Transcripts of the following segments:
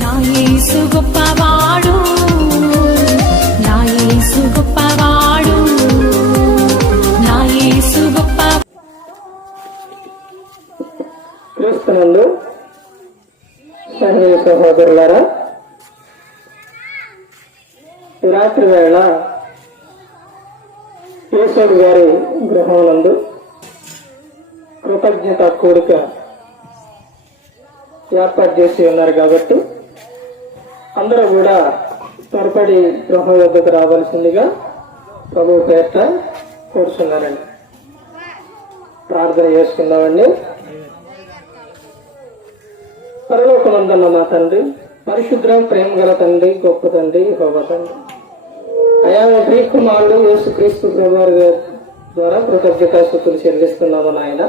నా యేసు గొప్పవాడు. నా యేసు గొప్పవాడు. నా యేసు గొప్ప క్రీస్తునందు సహోదరి సహోదరులారా ఈ రాత్రి వేళ ఈశ్వరు గారి గృహమునందు కృతజ్ఞత కూడిక ఏర్పాటు చేసి ఉన్నారు కాబట్టి అందరూ కూడా త్వరపడి గృహం వద్దకు రావాల్సిందిగా ప్రభు పేట కోరుచున్నారండి. ప్రార్థన చేసుకుందామండి. పరలోకమందన్న మా తండ్రి పరిశుద్ర ప్రేమ గల తండ్రి గొప్ప తండ్రి గొప్ప తండ్రి. అయా మా ప్రియ కుమారుడు యేసు క్రీస్తు గారి ద్వారా కృతజ్ఞతాస్థుతులు చెల్లిస్తున్నాము నాయన.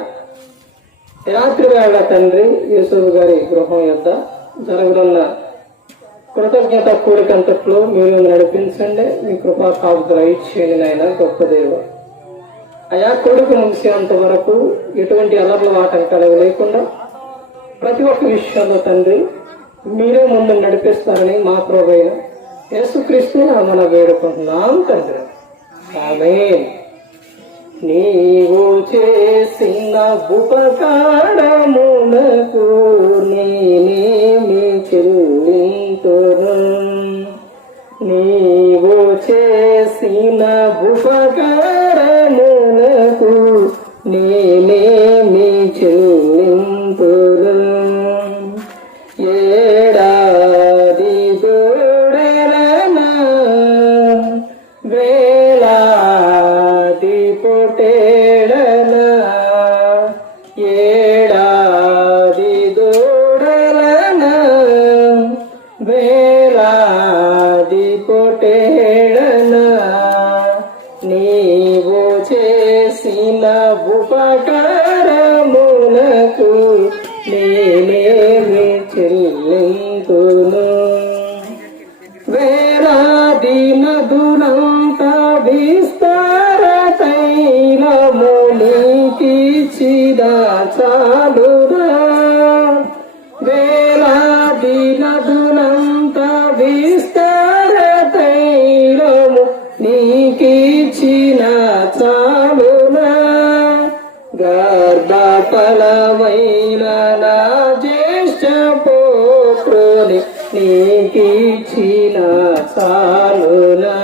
రాత్రి వేళ తండ్రి యేసు గారి గృహం యొక్క జరగనున్న కృతజ్ఞత కోరికంతట్లో మీరు నడిపించండి. మీ కృపా కాపుదల ఇచ్చేయండి నాయన గొప్ప దేవ. అయా కొడుకు ముగిసేంత వరకు ఎటువంటి అలర్ల ఆటంకాలు లేకుండా ప్రతి ఒక్క విషయంలో తండ్రి మీరే ముందు నడిపిస్తారని మా ప్రభైన యేసుక్రీస్తు మన వేడుకుంటున్నాం తండ్రి. ఆమె నీవు చేసిన ఉపకారమునకు చేసిన ఉపకారమునకు నేనేమి చెల్లింపురు ఏడాది దూడలనా వేలాది పొటేడనా ఏడాది దూడలనా వేలాది పొటేడనా నేనేమి చెల్లింతును? వేరాది నదులంత విస్తార తైలమునికి చిదాచాలురా వేరాది నదులంత విస్తార తైలము నీకిచ్చిన చాలునా గర్భఫలమైన నా నీకిచ్చిన చాలునా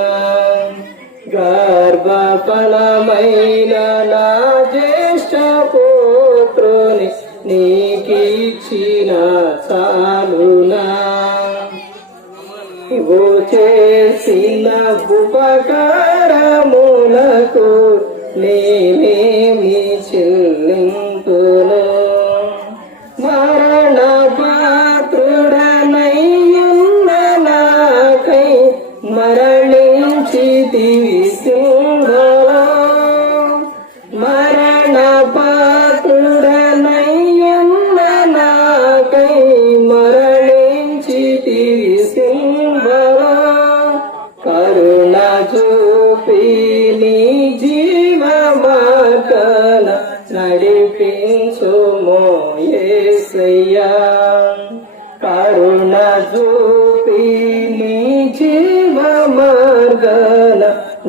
గర్భఫలమైన నా జ్యేష్ఠ పుత్రుని నీకిచ్చిన చాలునా ఇవు చేసిన ఉపకారములకు నేనేమి మరణించి సింహలో మరణ పాత్రుడనయ్యున్న నాకై మరణించి సింహలో. కరుణ చూపి నీ జీవ మార్గన నడిపించుమో యేసయ్యా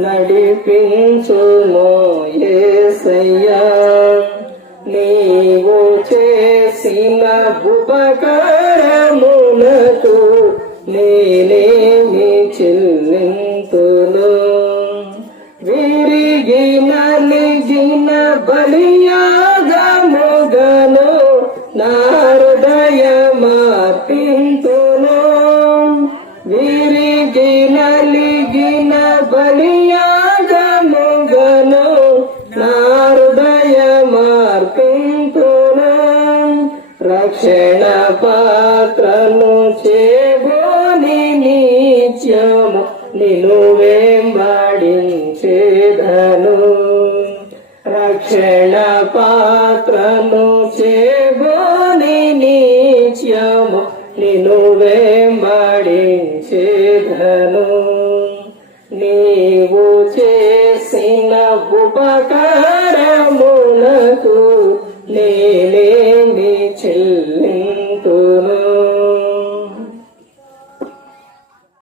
నడిపించుము యేసయ్యా నీవు చేసిన ఉపకారమునకు నేనే రక్షణ పాత్రను చేగోని నిత్యము నిను వెంబడించేదను. రక్షణ పాత్రను చేగోని నిత్యము నిను వెంబడించేదను. నీవు చేసిన ఉపకారమునకు